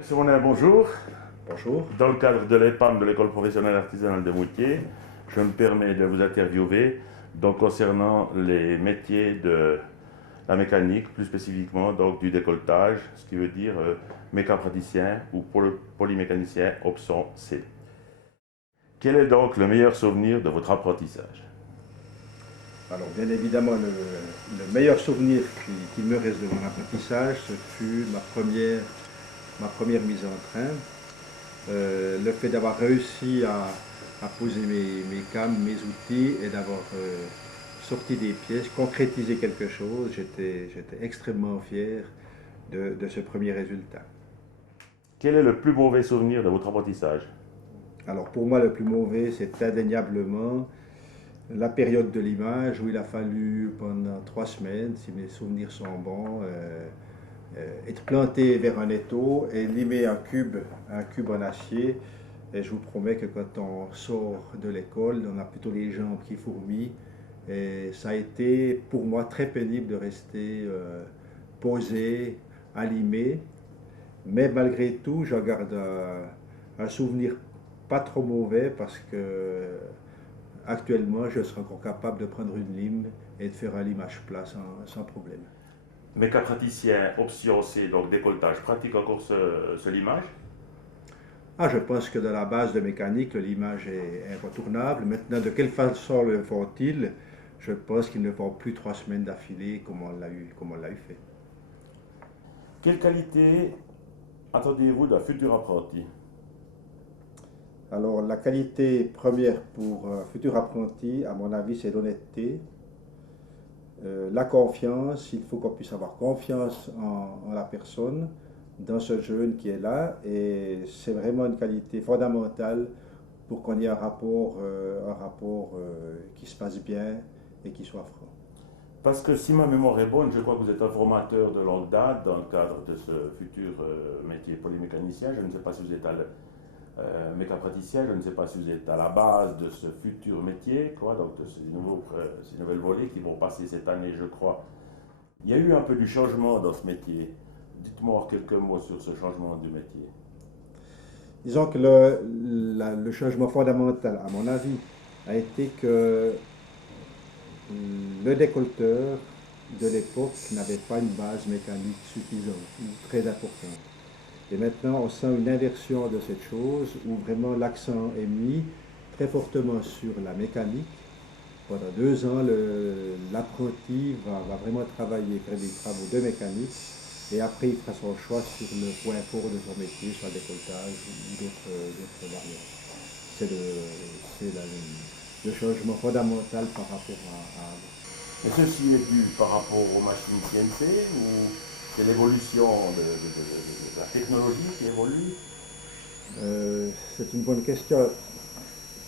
Monsieur Monin, bonjour. Bonjour. Dans le cadre de l'EPAM de l'École professionnelle artisanale de Moutier, je me permets de vous interviewer donc, concernant les métiers de la mécanique, plus spécifiquement donc, du décolletage, ce qui veut dire mécapraticien ou polymécanicien option C. Quel est donc le meilleur souvenir de votre apprentissage? Alors bien évidemment, le meilleur souvenir qui me reste de mon apprentissage, ce fut ma première mise en train. Le fait d'avoir réussi à poser mes cames, mes outils et d'avoir sorti des pièces, concrétisé quelque chose, j'étais extrêmement fier de ce premier résultat. Quel est le plus mauvais souvenir de votre apprentissage? Alors pour moi, le plus mauvais, c'est indéniablement la période de l'image où il a fallu pendant 3 semaines, si mes souvenirs sont bons, être planté vers un étau et limer un cube en acier. Et je vous promets que quand on sort de l'école, on a plutôt les jambes qui fourmillent. Et ça a été pour moi très pénible de rester posé, à limer. Mais malgré tout, je garde un souvenir pas trop mauvais parce que actuellement, je serais encore capable de prendre une lime et de faire un limage plat sans problème. Mécapraticien option C, donc décolletage, pratique encore ce limage? Ah, je pense que dans la base de mécanique, le limage est incontournable. Maintenant, de quelle façon le font-ils? Je pense qu'ils ne font plus 3 semaines d'affilée comme on l'a eu fait. Quelle qualité attendez-vous d'un futur apprenti? Alors, la qualité première pour un futur apprenti, à mon avis, c'est l'honnêteté, la confiance. Il faut qu'on puisse avoir confiance en la personne, dans ce jeune qui est là, et c'est vraiment une qualité fondamentale pour qu'on ait un rapport qui se passe bien et qui soit franc. Parce que si ma mémoire est bonne, je crois que vous êtes un formateur de longue date dans le cadre de ce futur métier polymécanicien. Je ne sais pas si vous êtes mécapraticien, je ne sais pas si vous êtes à la base de ce futur métier, quoi, donc de ces nouvelles volets qui vont passer cette année, je crois. Il y a eu un peu du changement dans ce métier. Dites-moi quelques mots sur ce changement du métier. Disons que le changement fondamental, à mon avis, a été que le décolleteur de l'époque n'avait pas une base mécanique suffisante ou très importante. Et maintenant, on sent une inversion de cette chose où vraiment l'accent est mis très fortement sur la mécanique. Pendant 2 ans, l'apprenti va vraiment travailler, faire des travaux de mécanique et après il fera son choix sur le point fort de son métier, soit le décolletage ou d'autres variantes. C'est le changement fondamental par rapport à avant. Et ceci est dû par rapport aux machines CNC ou c'est l'évolution de la technologie qui évolue? C'est une bonne question.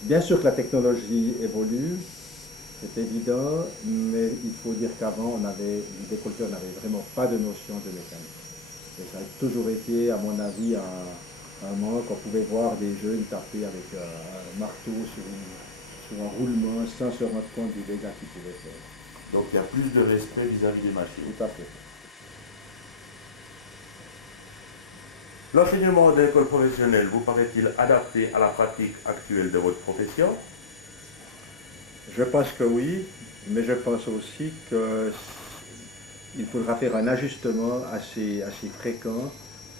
Bien sûr que la technologie évolue, c'est évident, mais il faut dire qu'avant, les décolleteurs n'avaient vraiment pas de notion de mécanique. Et ça a toujours été, à mon avis, un manque. On pouvait voir des jeunes taper avec un marteau sur un roulement sans se rendre compte du dégât qu'ils pouvaient faire. Donc il y a plus de respect vis-à-vis des machines. Tout à fait. L'enseignement de l'école professionnelle vous paraît-il adapté à la pratique actuelle de votre profession? Je pense que oui, mais je pense aussi qu'il faudra faire un ajustement assez fréquent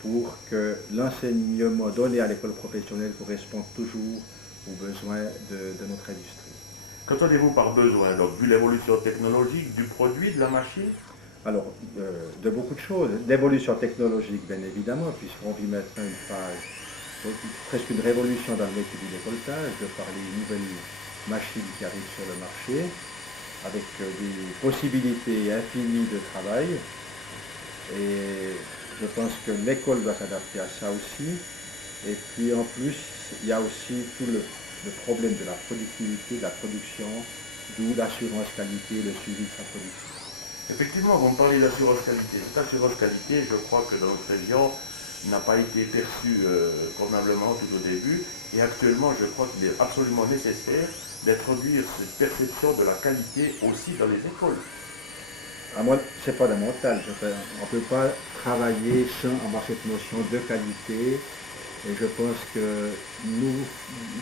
pour que l'enseignement donné à l'école professionnelle corresponde toujours aux besoins de notre industrie. Qu'entendez-vous par besoin? Donc, vu l'évolution technologique du produit, de la machine? Alors, de beaucoup de choses, d'évolution technologique bien évidemment, puisqu'on vit maintenant une phase, presque une révolution dans le métier du décolletage, de par les nouvelles machines qui arrivent sur le marché, avec des possibilités infinies de travail. Et je pense que l'école doit s'adapter à ça aussi. Et puis en plus, il y a aussi tout le problème de la productivité, de la production, d'où l'assurance qualité, le suivi de sa production. Effectivement, vous me parlez d'assurance qualité. Cette assurance qualité, je crois que dans notre région, n'a pas été perçue convenablement tout au début. Et actuellement, je crois qu'il est absolument nécessaire d'introduire cette perception de la qualité aussi dans les écoles. À moi, c'est fondamental. On ne peut pas travailler sans avoir cette notion de qualité. Et je pense que nous,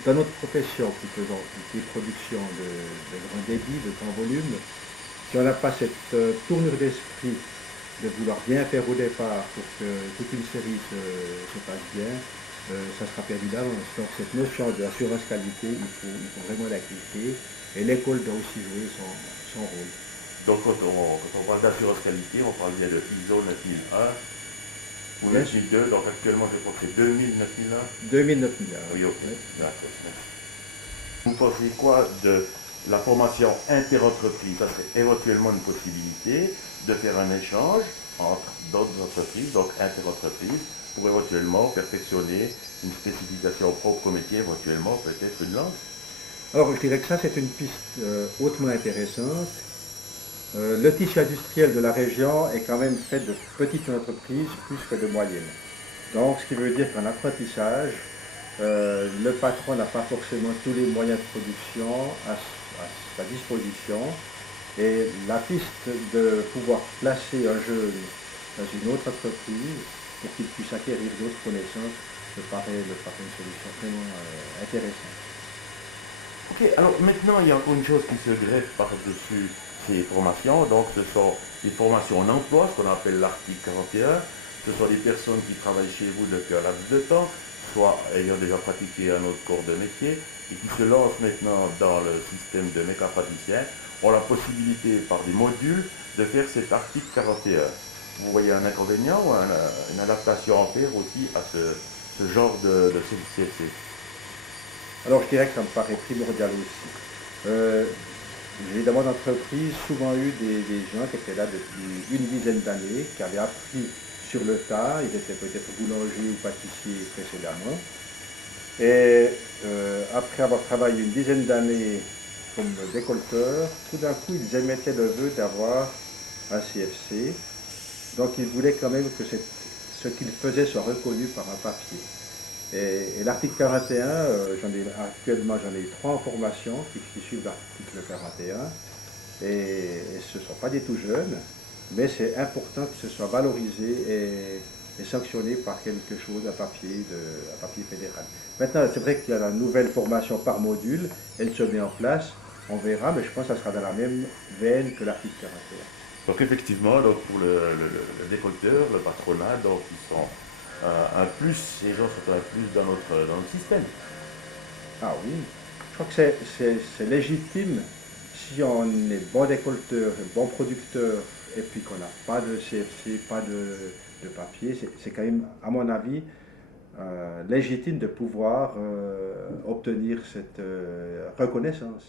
dans notre profession, qui faisons des productions de grand débit, de grand volume, si on n'a pas cette tournure d'esprit de vouloir bien faire au départ pour que toute une série se passe bien, ça sera perdu d'avance. Donc cette notion d'assurance qualité, il faut vraiment l'inculquer et l'école doit aussi jouer son rôle. Donc quand on parle d'assurance qualité, on parle bien de ISO 9001 ou Bien sûr, 9002, donc actuellement je crois que c'est 2000, 9001. 2009 milliards. Oui, ok. Oui. D'accord. Vous pensez quoi de la formation interentreprise? Ça serait éventuellement une possibilité de faire un échange entre d'autres entreprises, donc interentreprises, pour éventuellement perfectionner une spécification propre au métier, éventuellement peut-être une langue. Alors je dirais que ça c'est une piste hautement intéressante. Le tissu industriel de la région est quand même fait de petites entreprises plus que de moyennes. Donc ce qui veut dire qu'en apprentissage, le patron n'a pas forcément tous les moyens de production à sa disposition. Et la piste de pouvoir placer un jeune dans une autre entreprise pour qu'il puisse acquérir d'autres connaissances me paraît une solution vraiment intéressante. Ok, alors maintenant il y a encore une chose qui se greffe par-dessus ces formations, donc ce sont des formations en emploi, ce qu'on appelle l'article 41. Ce sont des personnes qui travaillent chez vous depuis un laps de temps, soit ayant déjà pratiqué un autre corps de métier et qui se lancent maintenant dans le système de mécapraticien, ont la possibilité par des modules de faire cet article 41. Vous voyez un inconvénient ou une adaptation à faire aussi à ce genre de CFC? Alors je dirais que ça me paraît primordial aussi. Euh, j'ai dans mon entreprise souvent eu des gens qui étaient là depuis une dizaine d'années, qui avaient appris sur le tas, ils étaient peut-être boulangers ou pâtissiers précédemment. Et après avoir travaillé une dizaine d'années comme décolleteur, tout d'un coup ils émettaient le vœu d'avoir un CFC. Donc ils voulaient quand même que ce qu'ils faisaient soit reconnu par un papier. Et l'article 41, actuellement j'en ai 3 en formation qui suivent l'article 41. Et ce ne sont pas des tout jeunes, mais c'est important que ce soit valorisé et sanctionné par quelque chose, un papier fédéral. Maintenant, c'est vrai qu'il y a la nouvelle formation par module, elle se met en place, on verra, mais je pense que ça sera dans la même veine que l'article 41. Donc effectivement, donc pour le décolleteur, le patronat, donc ils sont un plus, ces gens sont un plus dans notre système. Ah oui, je crois que c'est légitime si on est bon décolleteur, bon producteur, et puis qu'on n'a pas de CFC, pas de papier, c'est quand même, à mon avis, légitime de pouvoir obtenir cette reconnaissance.